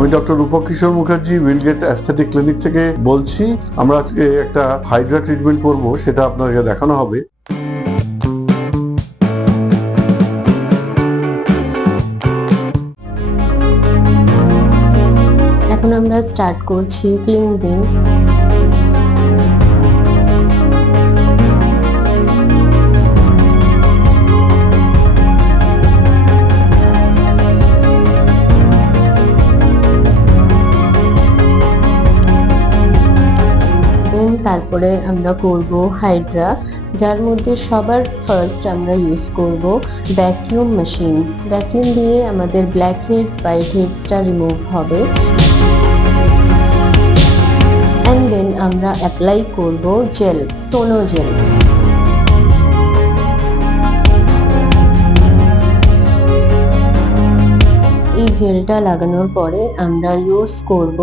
আমি ডক্টর রূপক কিশোর Mukherjee, উইলগেট aesthetic clinic থেকে বলছি। আমরা আজকে একটা হাইড্রা ট্রিটমেন্ট করব, সেটা আপনাকে দেখানো হবে। এখন আমরা স্টার্ট করছি ক্লিনজিং। তারপরে আমরা করব হাইড্রা, যার মধ্যে সবার ফার্স্ট আমরা ইউজ করব ভ্যাকিউম মেশিন। ভ্যাকিউম দিয়ে আমাদের ব্ল্যাক হেডস, হোয়াইট হেডসটা রিমুভ হবে। এন্ড দেন আমরা অ্যাপ্লাই করব জেল, সোনো জেল। এই জেলটা লাগানোর পরে আমরা ইউজ করব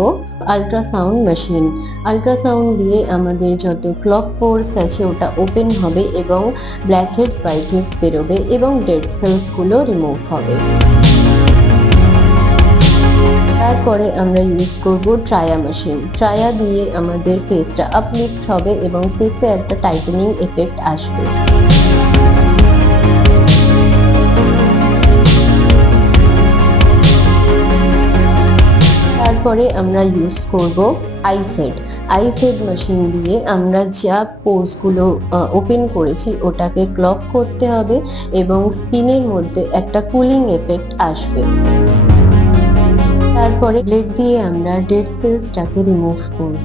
আল্ট্রাসাউন্ড মেশিন। আল্ট্রাসাউন্ড দিয়ে আমাদের যত ক্লক পোরস আছে ওটা ওপেন হবে এবং ব্ল্যাক হেডস, হোয়াইট হেডস বেরোবে এবং ডেড সেলস গুলো রিমুভ হবে। তারপরে আমরা ইউজ করব ট্রায়া মেশিন। ট্রায়া দিয়ে আমাদের ফেসটা আপলিফট হবে এবং ফেসে একটা টাইটেনিং এফেক্ট আসবে। তারপরে আমরা ইউজ করব আইসেড। আইসেড মেশিন দিয়ে আমরা যা পোরস গুলো ওপেন করেছি ওটাকে ক্লক করতে হবে এবং স্কিনের মধ্যে একটা কুলিং এফেক্ট আসবে। তারপরে ব্লেড দিয়ে আমরা ডেড সেলসটাকে রিমুভ করব।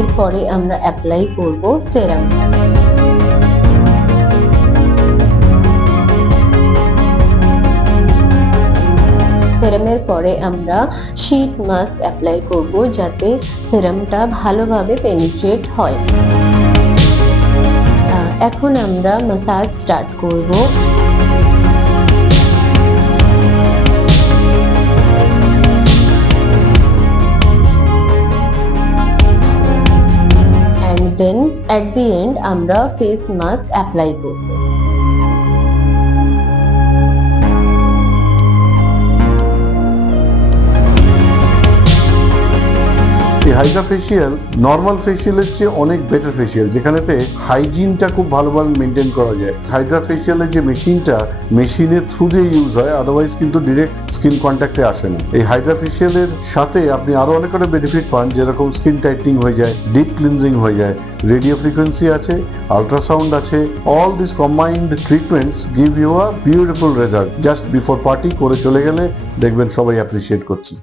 এরপরে আমরা অ্যাপ্লাই করব সেরাম। সেরামের পরে আমরা শীট মাস্ক অ্যাপ্লাই করব যাতে সেরামটা ভালোভাবে পেনিট্রেট হয়। এখন আমরা ম্যাসাজ স্টার্ট করব। দেন at the end আমরা ফেস মাস্ক অ্যাপ্লাই করব। হাইড্রা ফেসিয়াল নর্মাল ফেসিয়ালের চেয়ে অনেক বেটার ফেসিয়াল, যেখানেতে হাইজিনটা খুব ভালোভাবে মেনটেন করা যায়। হাইড্রা ফেসিয়ালের যে মেশিনটা, মেশিনের থ্রু দিয়ে ইউজ হয়, আদারওয়াইজ কিন্তু ডিরেক্ট স্কিন কন্ট্যাক্টে আসে না। এই হাইড্রা ফেসিয়ালের সাথে আপনি আরো অনেক কটা বেনিফিট পান, যেরকম স্কিন টাইটনিং হয়ে যায়, ডিপ ক্লিনজিং হয়ে যায়, রেডিও ফ্রিকোয়েন্সি আছে, আল্ট্রাসাউন্ড আছে। All this combined treatments give you a beautiful result. Just before party করে চলে গেলে দেখবেন সবাই অ্যাপ্রিসিয়েট করছে।